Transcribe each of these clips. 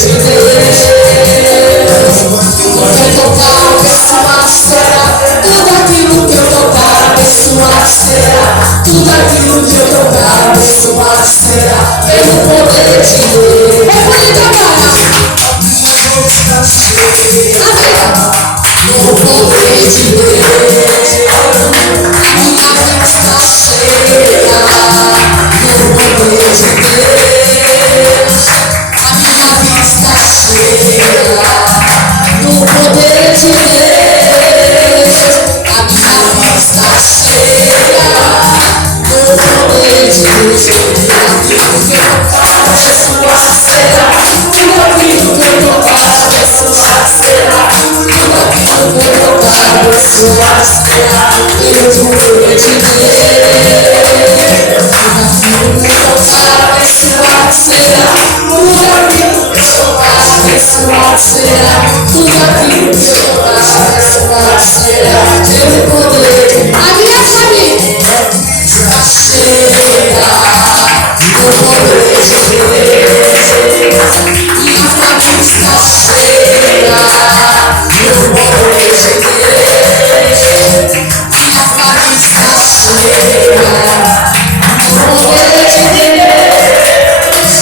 de Deus. Tudo que eu tocar abençoado será. Tudo aquilo que eu tocar abençoado será. Tudo aquilo que eu tocar abençoado será. Pelo poder de Deus. É bonito agora. Está cheia. No poder de Deus. A minha vida está cheia. No poder de Deus. A minha vida está cheia. No poder de Deus. A minha vida está cheia. No poder de Deus. Tudo que eu tocar abençoado será. Tudo aquilo que eu tocar abençoado será. Tudo aquilo que eu tocar abençoado será. Pelo poder de Deus. Tudo aquilo que eu tocar abençoado será. Tudo aquilo que eu tocar abençoado será. Tudo aquilo que eu tocar abençoado será. Pelo poder de Deus. A minha família está cheia. No poder de Deus. Minha família está cheia. No poder de Deus. Minha família está cheia. No poder de Deus.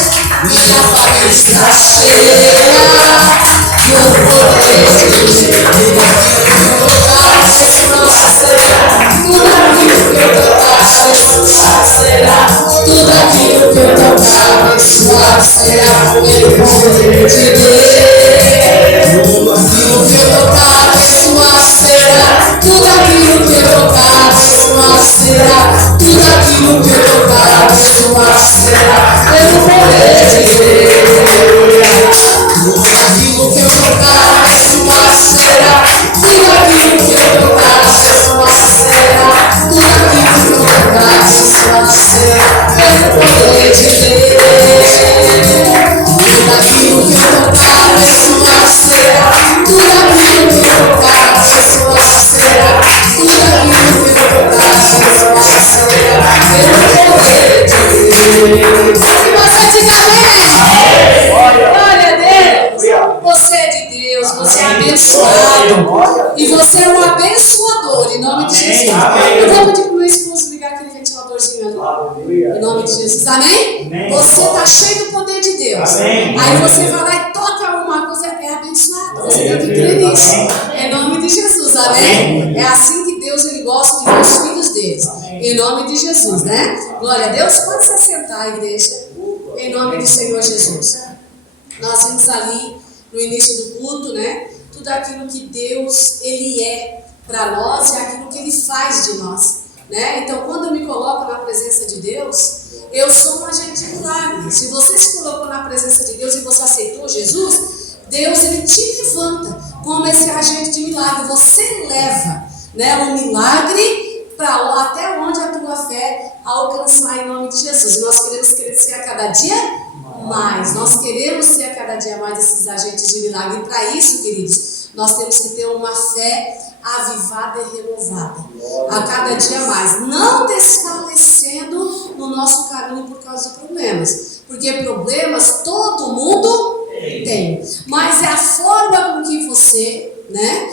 Minha família está cheia. No poder de Deus. Tudo aquilo que eu tocar abençoado será. Tudo aquilo que eu tocar abençoado será. Pelo poder de Deus. Tudo aquilo que eu tocar abençoado será. Tudo aquilo que eu tocar abençoado será. Tudo aquilo que eu tocar abençoado será. Pelo poder de Deus. Tudo aquilo que eu tocar abençoado será. Tudo aquilo que eu tocar abençoado será. Tudo aquilo que eu tocar abençoado será. Pelo poder de Deus. Tudo aquilo que eu tocar abençoado será. Tudo aquilo que eu tocar abençoado será. Tudo aquilo que eu tocar abençoado será. Pelo poder de Deus. E você diga amém. Glória a Deus. Você é de Deus, você é abençoado. E você é um abençoador, em nome de Jesus. Eu vou pedir para o meu esposo ligar aquele ventiladorzinho ali. Em nome de Jesus, amém? Você está cheio do poder de Deus. Aí você vai lá e toca uma coisa, é abençoado. Você tem que crer nisso. Em nome de Jesus, amém? É assim que Deus ele gosta de ver os filhos deles. Em nome de Jesus, né? Glória a Deus. Pode se assentar, igreja. Em nome do Senhor Jesus. Nós vimos ali no início do culto, né? Tudo aquilo que Deus ele é para nós e aquilo que ele faz de nós, né? Então, quando eu me coloco na presença de Deus, eu sou um agente de milagre. Se você se colocou na presença de Deus e você aceitou Jesus, Deus ele te levanta como esse agente de milagre. Você leva, né, um milagre para até onde a tua fé alcançar em nome de Jesus. E nós queremos crescer a cada dia mais. Nós queremos ser a cada dia mais esses agentes de milagre. E para isso, queridos, nós temos que ter uma fé avivada e renovada. A cada dia mais. Não desfalecendo no nosso caminho por causa de problemas. Porque problemas todo mundo tem. Mas é a forma com que você, né,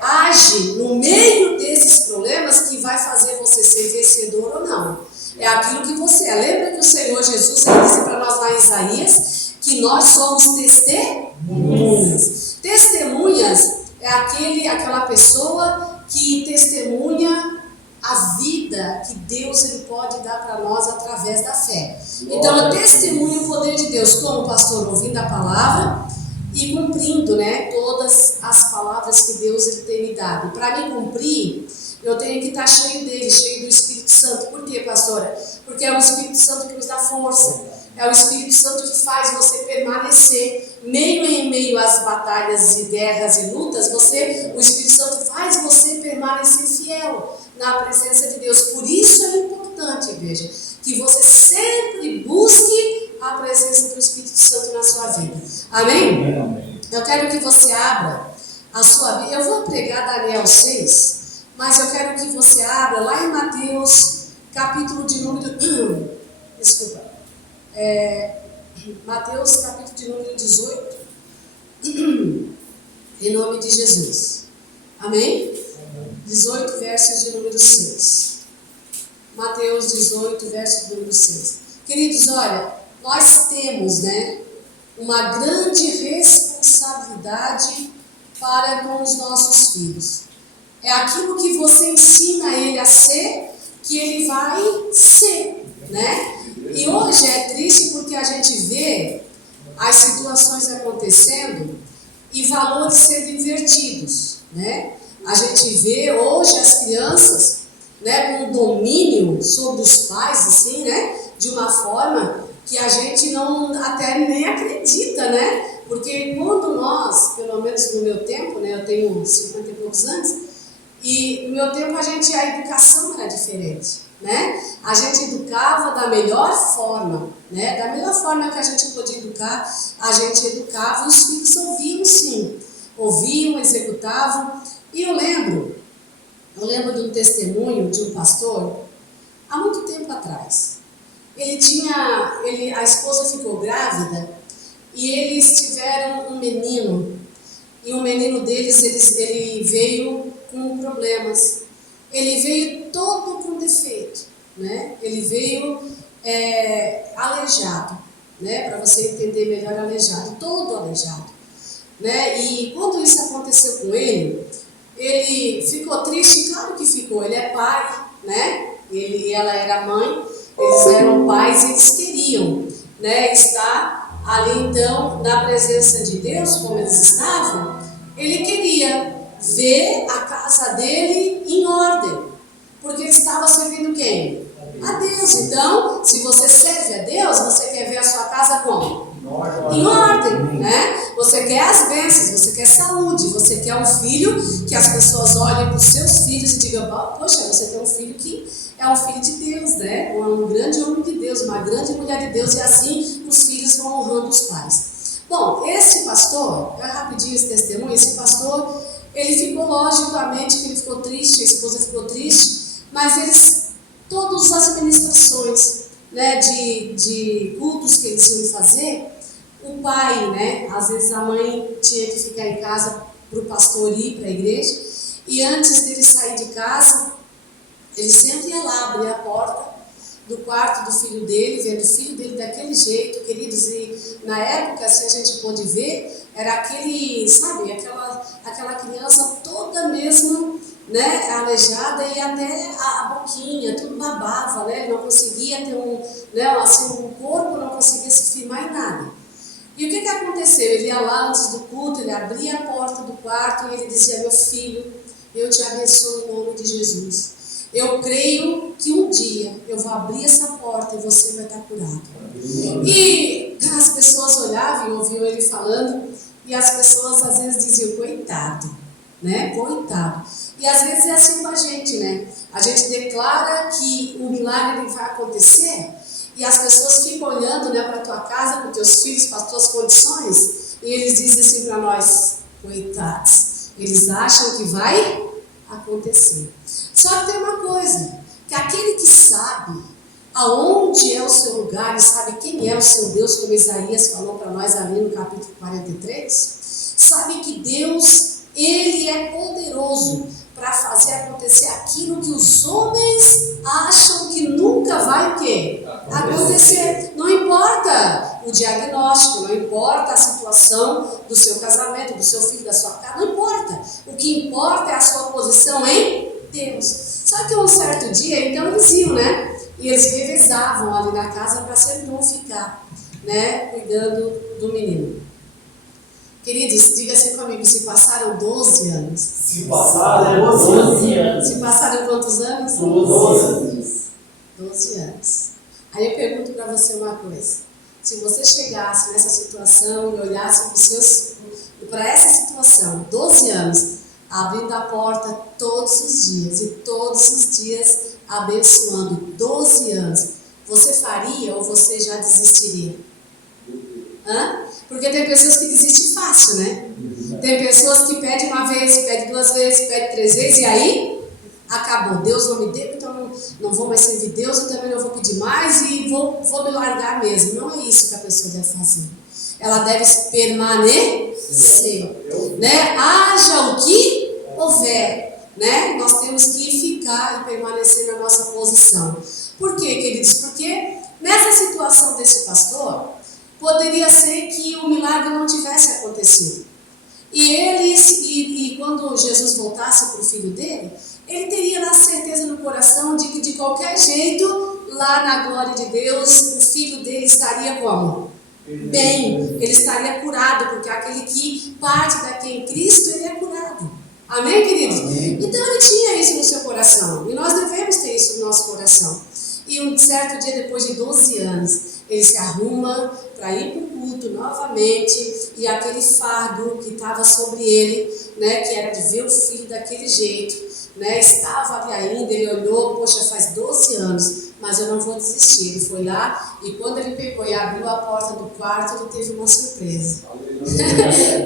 age no meio desses problemas que vai fazer você ser vencedor ou não. É aquilo que você é. Lembra que o Senhor Jesus ele disse para nós lá em Isaías que nós somos testemunhas. Testemunhas é aquela pessoa que testemunha a vida que Deus ele pode dar para nós através da fé. Então eu testemunho o poder de Deus como pastor, ouvindo a palavra e cumprindo, né, todas as palavras que Deus ele tem me dado. Para me cumprir, eu tenho que estar cheio dele, cheio do Espírito Santo. Por quê, pastora? Porque é o Espírito Santo que nos dá força. É o Espírito Santo que faz você permanecer em meio às batalhas e guerras e lutas. O Espírito Santo faz você permanecer fiel na presença de Deus. Por isso é importante, igreja, que você sempre busque a presença do Espírito Santo na sua vida. Amém? Amém. Eu quero que você abra a sua Bíblia. Eu vou pregar Daniel 6, mas eu quero que você abra lá em Mateus, capítulo de número... Desculpa. Mateus capítulo de número 18, em nome de Jesus. Amém? 18, versos de número 6. Mateus 18, verso de número 6. Queridos, olha, nós temos, uma grande responsabilidade para com os nossos filhos. É aquilo que você ensina ele a ser, que ele vai ser, E hoje é triste porque a gente vê as situações acontecendo e valores sendo invertidos, A gente vê hoje as crianças, com domínio sobre os pais, assim, de uma forma que a gente não até nem acredita, Porque quando nós, pelo menos no meu tempo, eu tenho 50 e poucos anos, e no meu tempo a educação era diferente, A gente educava da melhor forma, Da melhor forma que a gente podia educar, a gente educava e os filhos ouviam sim, ouviam, executavam. E eu lembro de um testemunho de um pastor, há muito tempo atrás. A esposa ficou grávida e eles tiveram um menino. E o menino deles, ele veio com problemas. Ele veio todo com defeito, Ele veio aleijado, Para você entender melhor, aleijado, todo aleijado, E quando isso aconteceu com ele ficou triste, claro que ficou. Ele é pai, Ele e ela era mãe, eles eram pais e eles queriam, estar ali então na presença de Deus, como eles estavam. Ele queria ver a casa dele em ordem, porque ele estava servindo quem? A Deus. Então, se você serve a Deus, você quer ver a sua casa como? Em ordem, Você quer as bênçãos, você quer saúde, você quer um filho que as pessoas olhem para os seus filhos e digam: poxa, você tem um filho que é um filho de Deus, Um grande homem de Deus, uma grande mulher de Deus, e assim os filhos vão honrando os pais. Bom, esse pastor, rapidinho esse testemunho, esse pastor, ele ficou, logicamente, que ele ficou triste, a esposa ficou triste, mas todas as administrações, de cultos que eles iam fazer, o pai, às vezes a mãe tinha que ficar em casa para o pastor ir para a igreja, e antes dele sair de casa, ele sempre ia lá abrir a porta do quarto do filho dele, vendo o filho dele daquele jeito, queridos. E na época, se a gente pôde ver, era aquele, sabe, aquela criança toda mesmo, aleijada, e até a boquinha, tudo babava, Não conseguia ter um corpo não conseguia se firmar em nada. E o que aconteceu? Ele ia lá antes do culto, ele abria a porta do quarto e ele dizia: meu filho, eu te abençoo em nome de Jesus. Eu creio que um dia eu vou abrir essa porta e você vai estar curado. E as pessoas olhavam e ouviam ele falando, e as pessoas às vezes diziam: coitado, Coitado. E às vezes é assim com a gente, A gente declara que o milagre vai acontecer, e as pessoas ficam olhando, para a tua casa, para os teus filhos, para as tuas condições, e eles dizem assim para nós: coitados. Eles acham que vai acontecer. Só que tem uma coisa, que aquele que sabe aonde é o seu lugar e sabe quem é o seu Deus, como Isaías falou para nós ali no capítulo 43, sabe que Deus, Ele é poderoso para fazer acontecer aquilo que os homens acham que nunca vai o quê? Acontecer. Não importa o diagnóstico, não importa a situação do seu casamento, do seu filho, da sua casa, não importa. O que importa é a sua posição em Deus. Só que um certo dia, então eles iam, E eles revezavam ali na casa para sempre um ficar, cuidando do menino. Queridos, diga assim comigo: se passaram 12 anos. Se passaram 12 anos. Se passaram quantos anos? 12 anos. 12 anos. Aí eu pergunto para você uma coisa: se você chegasse nessa situação e olhasse para essa situação, 12 anos, abrindo a porta todos os dias e todos os dias abençoando, 12 anos, você faria ou você já desistiria? Porque tem pessoas que desistem fácil, Tem pessoas que pedem uma vez, pedem 2 vezes, pedem 3 vezes e aí acabou. Deus não me deu, então não não vou mais servir Deus, eu também não vou pedir mais e vou me largar mesmo. Não é isso que a pessoa deve fazer. Ela deve permanecer, né? Haja o que houver, né? Nós temos que ficar e permanecer na nossa posição. Por quê, queridos? Porque nessa situação desse pastor, poderia ser que o milagre não tivesse acontecido. E quando Jesus voltasse para o filho dele, ele teria a certeza no coração de que de qualquer jeito, lá na glória de Deus, o filho dele estaria como? Bem, ele estaria curado, porque aquele que parte daqui em Cristo, ele é curado. Amém, queridos? Amém. Então ele tinha isso no seu coração, e nós devemos ter isso no nosso coração. E um certo dia, depois de 12 anos, ele se arruma para ir para o culto novamente, e aquele fardo que estava sobre ele, né, que era de ver o filho daquele jeito, né, estava ali ainda. Ele olhou, poxa, faz 12 anos, mas eu não vou desistir. Ele foi lá, e quando ele pegou e abriu a porta do quarto, ele teve uma surpresa.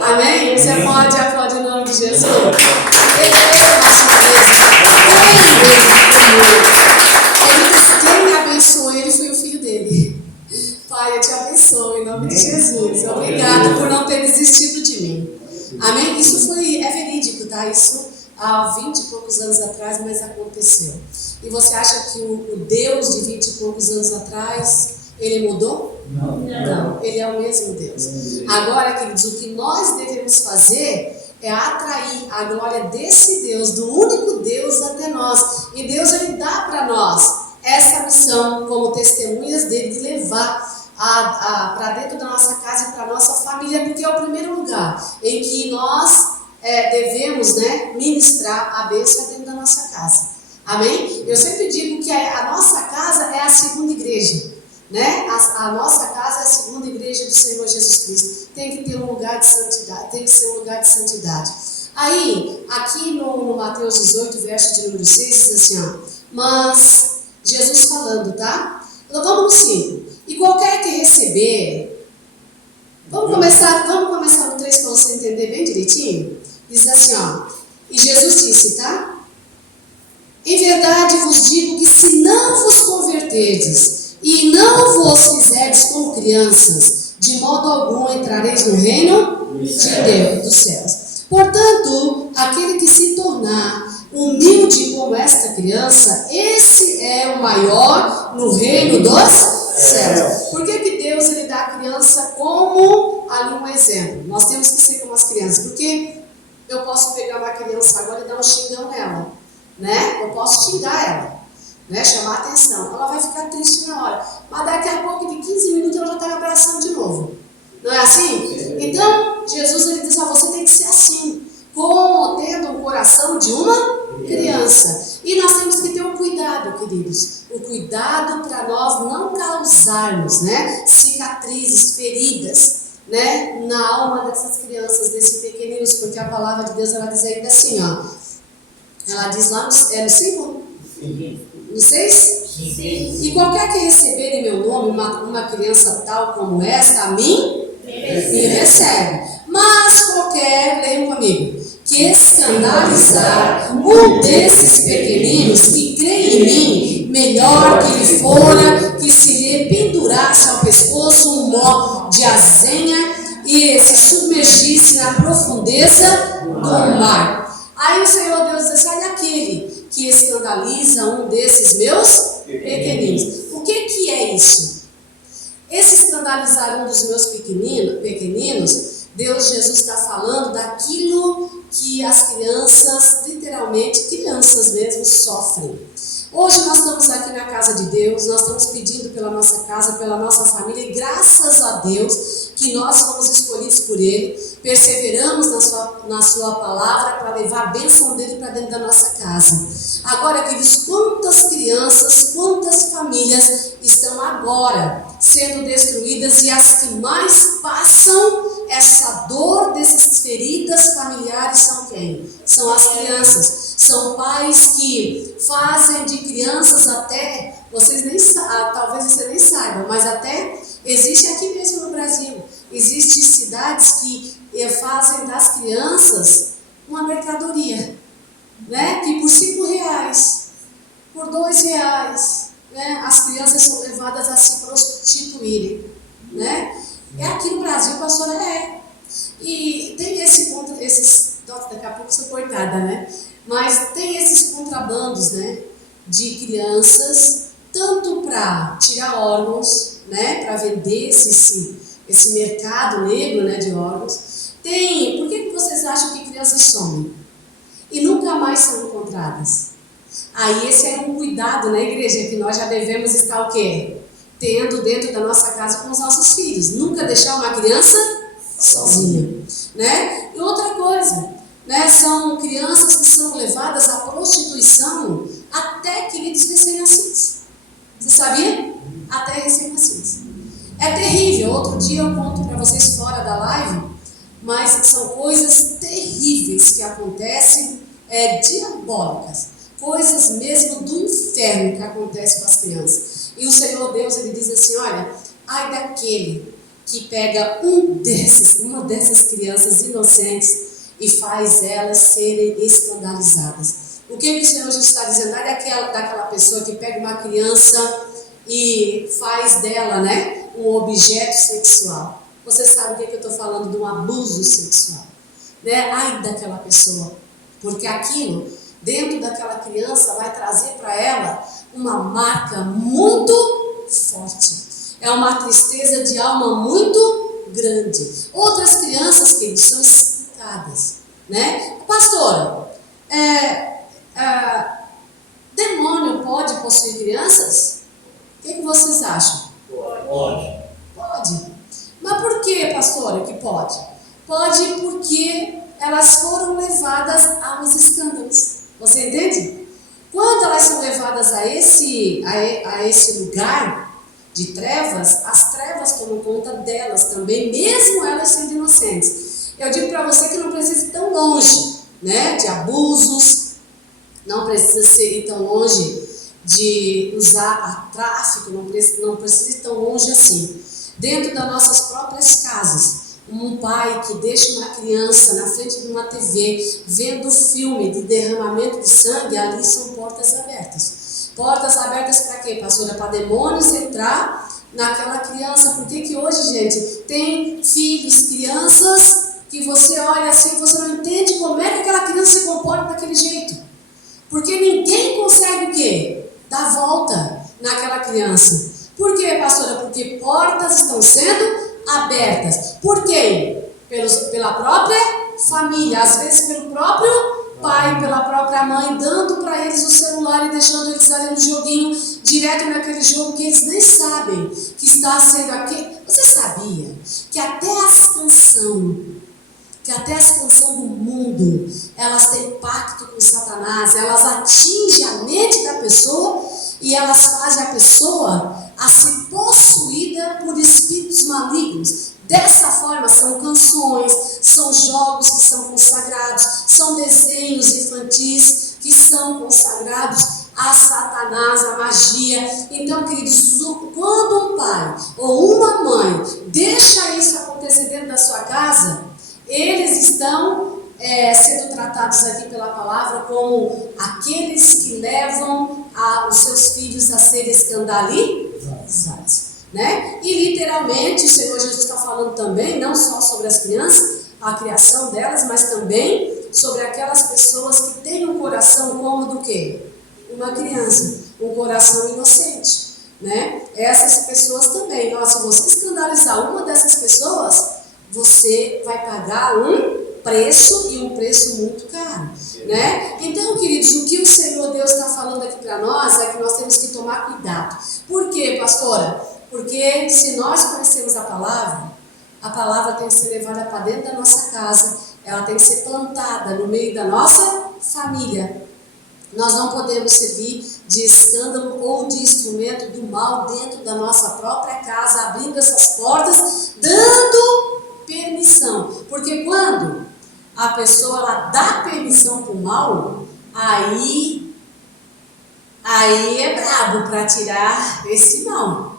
Amém? Você pode aplaudir o nome de Jesus? Ele teve uma surpresa. Quem abençoou ele foi o filho dele. Pai, eu te abençoo em nome de Jesus. Obrigado por não ter desistido de mim. Amém? Isso é verídico, tá? Isso há 20 e poucos anos atrás, mas aconteceu. E você acha que o Deus de 20 e poucos anos atrás, ele mudou? Não, ele é o mesmo Deus. Agora, queridos, o que nós devemos fazer é atrair a glória desse Deus, do único Deus, até nós. E Deus, ele dá para nós essa missão como testemunhas dele, de levar para dentro da nossa casa e para a nossa família, porque é o primeiro lugar em que nós devemos, né, ministrar a bênção dentro da nossa casa. Amém? Eu sempre digo que a nossa casa é a segunda igreja, né? A nossa casa é a segunda igreja do Senhor Jesus Cristo. Tem que ter um lugar de santidade, tem que ser um lugar de santidade. Aí, aqui no Mateus 18, verso de número 6, diz assim, ó, mas Jesus falando, tá? Então vamos no 5. E qualquer que receber, vamos começar no 3 para você entender bem direitinho. Diz assim, ó, e Jesus disse, tá? Em verdade vos digo que se não vos converterdes e não vos fizerdes como crianças, de modo algum entrareis no reino de Deus, dos céus. Portanto, aquele que se tornar humilde como esta criança, esse é o maior no reino dos céus. Por que Deus ele dá a criança como ali um exemplo? Nós temos que ser como as crianças, porque eu posso pegar uma criança agora e dar um xingão nela, né? Eu posso xingar ela, né? Chamar a atenção. Ela vai ficar triste na hora, mas daqui a pouco, de 15 minutos, ela já está me abraçando de novo. Não é assim? Então, Jesus ele diz, você tem que ser assim, tendo o coração de uma criança. E nós temos que ter um cuidado, queridos. O cuidado para nós não causarmos, né, cicatrizes, feridas, né, na alma dessas crianças, desses pequeninos, porque a palavra de Deus ela diz ainda assim, ó. Ela diz lá no 5? No 6? Sim. E qualquer que receber em meu nome uma criança tal como esta, a mim me recebe. Mas qualquer, leiam comigo, que escandalizar um desses pequeninos que crê em mim, melhor que lhe fora que se lhe pendurasse ao pescoço um nó de azenha e se submergisse na profundeza do mar. Aí o Senhor Deus diz assim, olha aquele que escandaliza um desses meus pequeninos. O que é isso? Esse escandalizar um dos meus pequeninos, Deus, Jesus está falando daquilo que as crianças, literalmente crianças mesmo, sofrem. Hoje nós estamos aqui na casa de Deus, nós estamos pedindo pela nossa casa, pela nossa família, e graças a Deus que nós fomos escolhidos por Ele, perseveramos na sua palavra para levar a bênção dEle para dentro da nossa casa. Agora, queridos, quantas crianças, quantas famílias estão agora sendo destruídas, e as que mais passam essa dor dessas feridas familiares são quem? São as crianças. São pais que fazem de crianças até, talvez você nem saiba, mas até existe aqui mesmo no Brasil, existem cidades que fazem das crianças uma mercadoria, né? Que por R$5 por R$2, né, as crianças são levadas a se prostituírem, né? É aqui no Brasil, pastora, E tem esse ponto, daqui a pouco sou cortada, né? Mas tem esses contrabandos, né, de crianças, tanto para tirar órgãos, né, para vender esse mercado negro, né, de órgãos. Por que vocês acham que crianças somem e nunca mais são encontradas? Aí esse é um cuidado, né, igreja, que nós já devemos estar o quê? Tendo dentro da nossa casa com os nossos filhos. Nunca deixar uma criança sozinha, né? E outra coisa, né, são crianças que são levadas à prostituição até, queridos, recém-nascidos. Você sabia? Até recém-nascidos. É terrível. Outro dia eu conto para vocês fora da live, mas são coisas terríveis que acontecem, diabólicas, coisas mesmo do inferno que acontecem com as crianças. E o Senhor Deus, Ele diz assim, olha, ai daquele que pega uma dessas crianças inocentes e faz elas serem escandalizadas. O que o Senhor Jesus está dizendo? Ai daquela pessoa que pega uma criança e faz dela, né, um objeto sexual. Você sabe o que eu estou falando de um abuso sexual, né? Ai daquela pessoa, porque aquilo dentro daquela criança vai trazer para ela uma marca muito forte. É uma tristeza de alma muito grande. Outras crianças, que são espancadas, né? Pastora, demônio pode possuir crianças? O que vocês acham? Pode. Pode. Mas por que, pastora, que pode? Pode porque elas foram levadas aos escândalos. Você entende? Quando elas são levadas a esse lugar de trevas, as trevas tomam conta delas também, mesmo elas sendo inocentes. Eu digo para você que não precisa ir tão longe, né, de abusos, não precisa ir tão longe de usar tráfico, não precisa ir tão longe assim. Dentro das nossas próprias casas, um pai que deixa uma criança na frente de uma TV vendo filme de derramamento de sangue, ali são portas abertas. Portas abertas para quê, pastora? Para demônios entrar naquela criança. Por que hoje, gente, tem filhos, crianças, que você olha assim e você não entende como é que aquela criança se comporta daquele jeito? Porque ninguém consegue o quê? Dar volta naquela criança. Por quê, pastora? Porque portas estão sendo abertas. Por quê? Pela própria família, às vezes pelo próprio pai, pela própria mãe, dando para eles o celular e deixando eles ali no joguinho, direto naquele jogo que eles nem sabem que está sendo aqui. Você sabia que até as canções do mundo, elas têm pacto com Satanás, elas atingem a mente da pessoa e elas fazem a pessoa a ser possuída por espíritos malignos. Dessa forma, são canções, são jogos que são consagrados, são desenhos infantis que são consagrados a Satanás, a magia. Então, queridos, quando um pai ou uma mãe deixa isso acontecer dentro da sua casa, eles estão sendo tratados aqui pela palavra como aqueles que levam os seus filhos a serem escandalizados, né? E literalmente o Senhor Jesus está falando também, não só sobre as crianças, a criação delas, mas também sobre aquelas pessoas que têm um coração como do quê? Uma criança, um coração inocente, né? Essas pessoas também, se você escandalizar uma dessas pessoas, você vai pagar um preço, e um preço muito caro, né? Então, queridos, o que o Senhor Deus está falando aqui para nós é que nós temos que tomar cuidado. Por quê, pastora? Porque se nós conhecemos a palavra tem que ser levada para dentro da nossa casa, ela tem que ser plantada no meio da nossa família. Nós não podemos servir de escândalo ou de instrumento do mal dentro da nossa própria casa, abrindo essas portas, dando permissão. Porque quando a pessoa ela dá permissão para o mal, aí é brabo para tirar esse mal.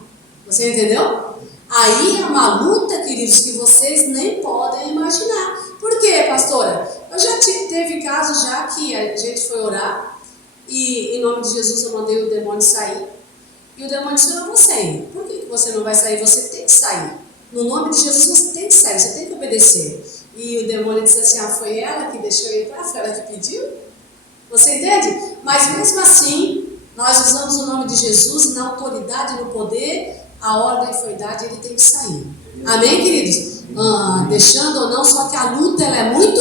Você entendeu? Aí é uma luta, queridos, que vocês nem podem imaginar. Por quê, pastora? Eu já teve casos já que a gente foi orar e em nome de Jesus eu mandei o demônio sair. E o demônio disse: eu não vou sair. Por que você não vai sair? Você tem que sair. No nome de Jesus você tem que sair, você tem que obedecer. E o demônio disse assim: foi ela que deixou eu entrar, foi ela que pediu? Você entende? Mas mesmo assim, nós usamos o nome de Jesus na autoridade, no poder, a ordem foi dada e ele tem que sair. Amém, queridos? Deixando ou não, só que a luta ela é muito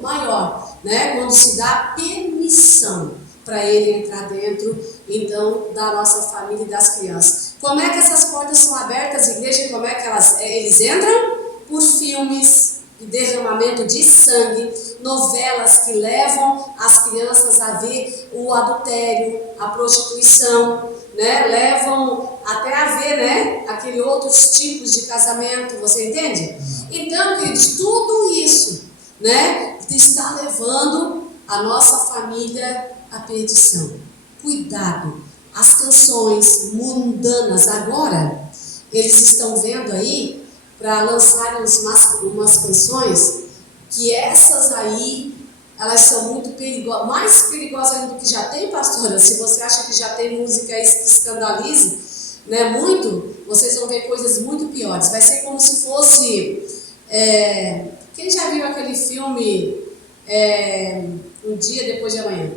maior, né? Quando se dá permissão para ele entrar dentro, então, da nossa família e das crianças. Como é que essas portas são abertas, igreja? Como é que eles entram? Por filmes de derramamento de sangue, novelas que levam as crianças a ver o adultério, a prostituição, né? Levam até a ver, né? Aqueles outros tipos de casamento, você entende? Então, queridos, tudo isso, né? Está levando a nossa família à perdição. Cuidado, as canções mundanas agora, eles estão vendo aí para lançarem umas canções que essas aí, elas são muito perigosas, mais perigosas ainda do que já tem, pastora. Se você acha que já tem música aí que escandalize, né, muito, vocês vão ver coisas muito piores. Vai ser como se fosse, quem já viu aquele filme Um Dia Depois de Amanhã?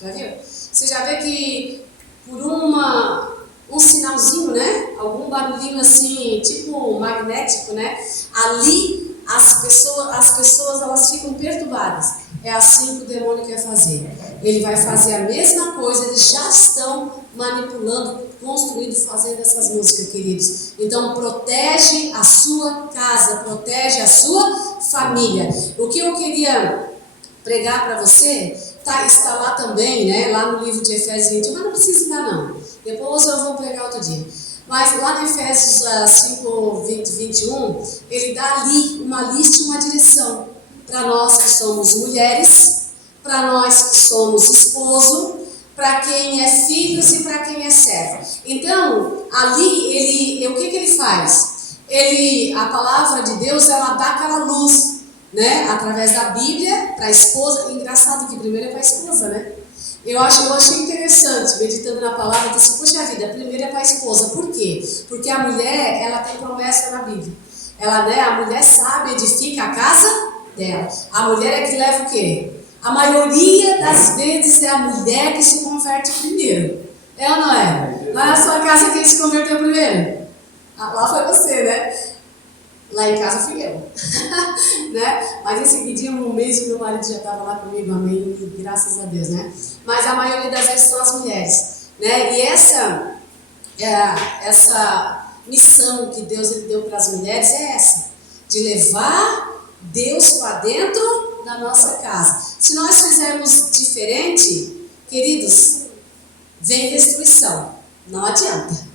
Já viu? Você já vê que por um sinalzinho, né? Algum barulhinho assim, tipo magnético, né? Ali as pessoas elas ficam perturbadas. É assim que o demônio quer fazer. Ele vai fazer a mesma coisa, eles já estão manipulando, construindo, fazendo essas músicas, queridos. Então protege a sua casa, protege a sua família. O que eu queria pregar para você está lá também, né? Lá no livro de Efésios 21, mas não precisa dar não. Depois eu vou pregar outro dia. Mas lá no Efésios 5, 20, 21, ele dá ali uma lista e uma direção para nós que somos mulheres, para nós que somos esposo, para quem é filhos e para quem é servo. Então, ali, o que ele faz? A palavra de Deus, ela dá aquela luz, né? Através da Bíblia, para a esposa. Engraçado que primeiro é para a esposa, né? Eu achei interessante, meditando na palavra, eu disse: puxa vida, primeiro é para a esposa. Por quê? Porque a mulher, ela tem promessa na Bíblia. Ela, né, a mulher sabe, edifica a casa dela. A mulher é que leva o quê? A maioria das vezes é a mulher que se converte primeiro. É ou não é? Lá na sua casa quem se converteu primeiro? Lá foi você, né? Lá em casa fui eu. Né? Mas em seguida, um mês, o meu marido já estava lá comigo, amém, graças a Deus, né? Mas a maioria das vezes são as mulheres, né? E essa missão que Deus ele deu para as mulheres é essa, de levar Deus para dentro da nossa casa. Se nós fizermos diferente, queridos, vem destruição, não adianta.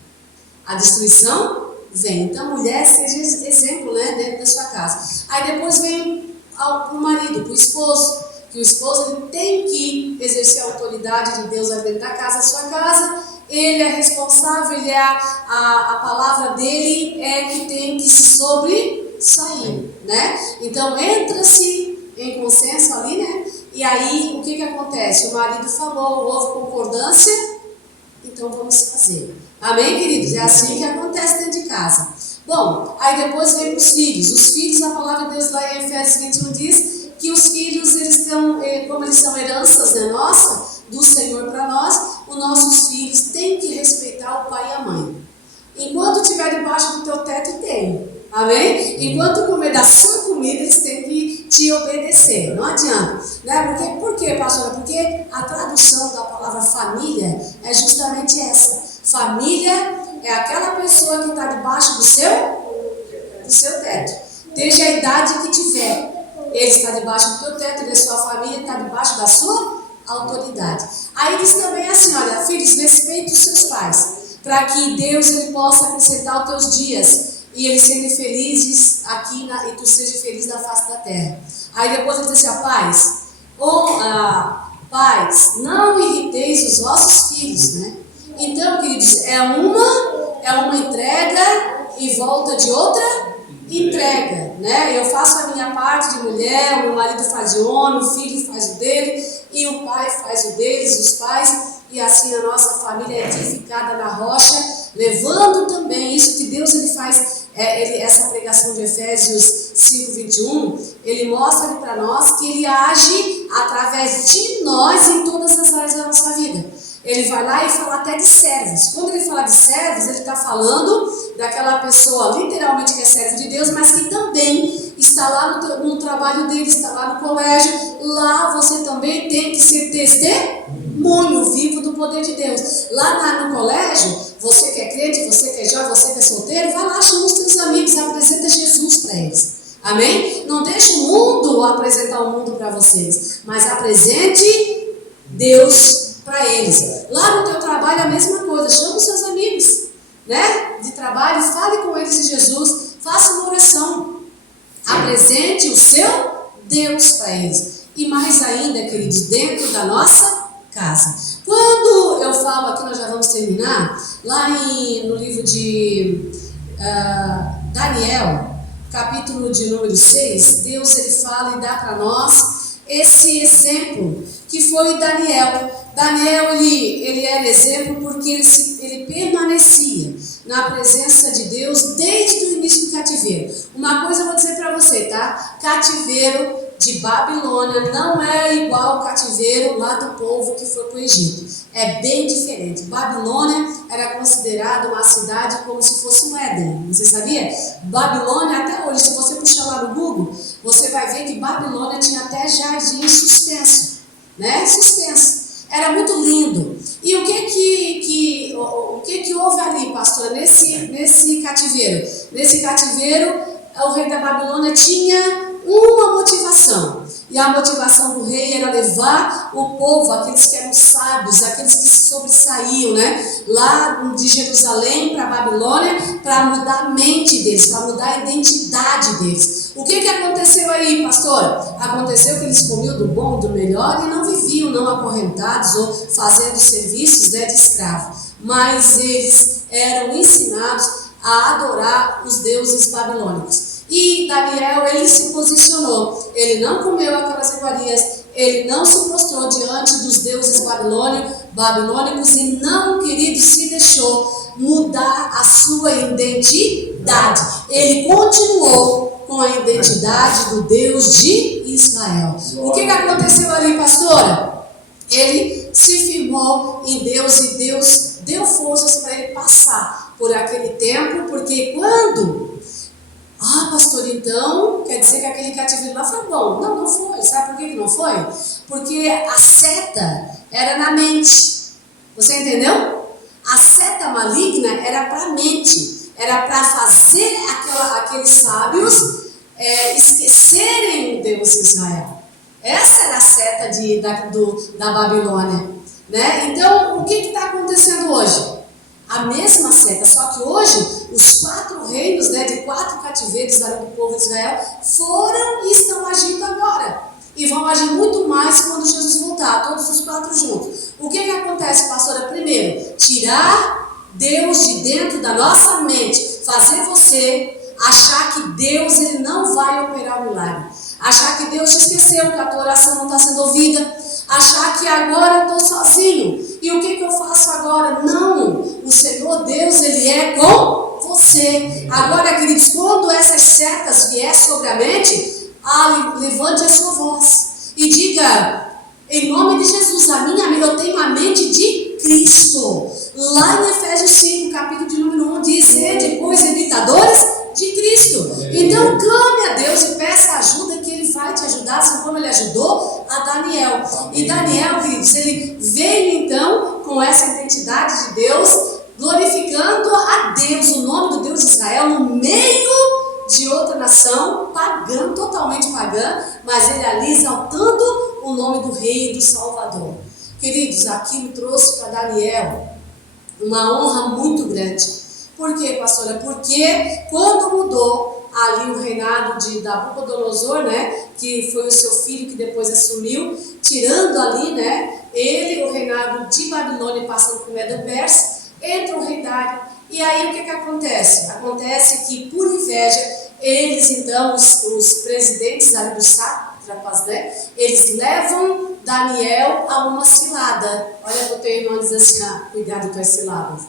A destruição vem. Então, a mulher seja exemplo, né, dentro da sua casa. Aí depois vem para o marido, para o esposo, que o esposo ele tem que exercer a autoridade de Deus dentro da casa, da sua casa. Ele é responsável, ele a palavra dele é que tem que se sobressair, né? Então, entra-se em consenso ali, né? E aí, o que acontece? O marido falou, houve concordância, então vamos fazer. Amém, queridos? É assim que acontece dentro de casa. Bom, aí depois vem para os filhos. Os filhos, a palavra de Deus lá em Efésios 21 diz que os filhos, eles estão, como eles são heranças, né, nossa, do Senhor para nós, os nossos filhos têm que respeitar o pai e a mãe. Enquanto estiver debaixo do teu teto, tem. Amém? Enquanto comer da sua comida, eles têm que te obedecer. Não adianta. Né? Por quê, pastora? Porque a tradução da palavra família é justamente essa. Família é aquela pessoa que está debaixo do seu teto. Desde a idade que tiver. Ele está debaixo do teu teto, e a sua família está debaixo da sua autoridade. Aí diz também assim, olha, filhos, respeite os seus pais, para que Deus ele possa acrescentar os teus dias e eles serem felizes aqui e tu seja feliz na face da terra. Aí depois ele diz assim, pais, não irriteis os vossos filhos, né? Então, queridos, é uma entrega e volta de outra entrega, né? Eu faço a minha parte de mulher, o meu marido faz de homem, o filho faz o dele, e o pai faz o deles, os pais, e assim a nossa família é edificada na rocha, levando também isso que Deus ele faz, essa pregação de Efésios 5:21, ele mostra para nós que ele age através de nós em todas as áreas da nossa vida. Ele vai lá e fala até de servos. Quando ele fala de servos, ele está falando daquela pessoa literalmente que é servo de Deus, mas que também está lá no trabalho dele, está lá no colégio. Lá você também tem que ser testemunho vivo do poder de Deus. Lá no colégio, você que é crente, você que é jovem, você que é solteiro, vai lá, chama os seus amigos, apresenta Jesus para eles. Amém? Não deixe o mundo apresentar o mundo para vocês, mas apresente Deus para eles. Lá no teu trabalho a mesma coisa, chama os seus amigos, né, de trabalho, fale com eles de Jesus, faça uma oração, apresente o seu Deus para eles. E mais ainda, queridos, dentro da nossa casa. Quando eu falo aqui, nós já vamos terminar, lá no livro de Daniel, capítulo de número 6, Deus ele fala e dá para nós esse exemplo que foi Daniel. Daniel ele era exemplo porque ele permanecia na presença de Deus desde o início do cativeiro. Uma coisa eu vou dizer para você, tá? Cativeiro de Babilônia não é igual ao cativeiro lá do povo que foi para o Egito. É bem diferente. Babilônia era considerada uma cidade como se fosse um Éden. Você sabia? Babilônia, até hoje, se você puxar lá no Google, você vai ver que Babilônia tinha até jardim suspenso, né? Suspenso. Era muito lindo. E o que houve ali, pastora, nesse cativeiro? Nesse cativeiro, o rei da Babilônia tinha uma motivação. E a motivação do rei era levar o povo, aqueles que eram sábios, aqueles que se sobressaíam, né, lá de Jerusalém para a Babilônia, para mudar a mente deles, para mudar a identidade deles. O que aconteceu aí, pastor? Aconteceu que eles comiam do bom, do melhor e não viviam não acorrentados ou fazendo serviços, né, de escravo. Mas eles eram ensinados a adorar os deuses babilônicos. E Daniel, ele se posicionou, ele não comeu aquelas iguarias, ele não se prostrou diante dos deuses babilônicos e não, querido, se deixou mudar a sua identidade. Ele continuou com a identidade do Deus de Israel. O que aconteceu ali, pastora? Ele se firmou em Deus e Deus deu forças para ele passar por aquele tempo, porque quando... pastor, então quer dizer que aquele cativeiro lá foi bom? Não, não foi. Sabe por que não foi? Porque a seta era na mente. Você entendeu? A seta maligna era para a mente. Era para fazer aqueles sábios esquecerem o Deus de Israel. Essa era a seta da Babilônia, né? Então, o que está acontecendo hoje? A mesma seta, só que hoje os 4 reinos, né, de 4 cativeiros ali do povo de Israel foram e estão agindo agora. E vão agir muito mais quando Jesus voltar, todos os 4 juntos. O que acontece, pastora? Primeiro, tirar Deus de dentro da nossa mente, fazer você achar que Deus ele não vai operar o milagre, achar que Deus te esqueceu, que a tua oração não está sendo ouvida, achar que agora eu estou sozinho. E o que eu faço agora? Não, o Senhor Deus, Ele é com você. Agora, queridos, quando essas setas vier sobre a mente, levante a sua voz e diga, em nome de Jesus, eu tenho a mente de Cristo. Lá em Efésios 5, capítulo de número 1, diz, depois imitadores de Cristo. Então clame a Deus e peça ajuda, que Ele vai te ajudar, assim como Ele ajudou a Daniel. E Daniel, queridos, ele veio então com essa identidade de Deus, glorificando a Deus, o nome do Deus de Israel, no meio de outra nação pagã, totalmente pagã, mas ele ali exaltando o nome do Rei e do Salvador. Queridos, aquilo trouxe para Daniel uma honra muito grande. Por quê, pastora? Porque quando mudou ali o reinado de Nabucodonosor, né, que foi o seu filho que depois assumiu, tirando ali, né, o reinado de Babilônia, passando por Medo-Persa, entra o rei Dário. E aí o que acontece? Acontece que por inveja eles então, os presidentes ali dos sátrapas, né? Eles levam Daniel a uma cilada. Olha para o teu irmão e diz assim: cuidado com as ciladas.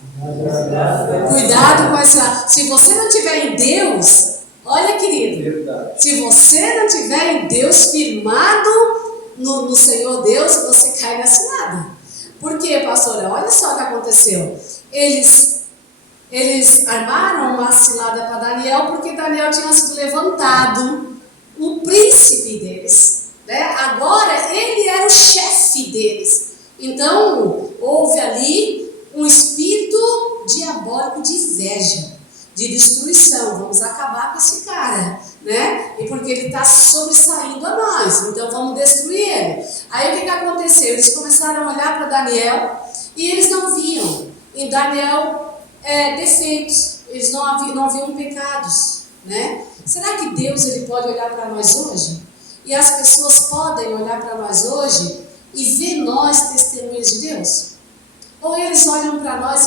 Cuidado com as ciladas. Se você não tiver em Deus, olha, querido, se você não tiver em Deus firmado no Senhor Deus, você cai na cilada. Por quê, pastora? Olha só o que aconteceu. Eles armaram uma cilada para Daniel, porque Daniel tinha sido levantado, o príncipe deles, né? Agora ele era o chefe deles. Então houve ali um espírito diabólico de inveja, de destruição. Vamos acabar com esse cara, né? E porque ele está sobressaindo a nós, então vamos destruir ele. Aí o que aconteceu? Eles começaram a olhar para Daniel e eles não viam em Daniel defeitos, eles não viam pecados, né? Será que Deus ele pode olhar para nós hoje? E as pessoas podem olhar para nós hoje e ver nós testemunhas de Deus? Ou eles olham para nós e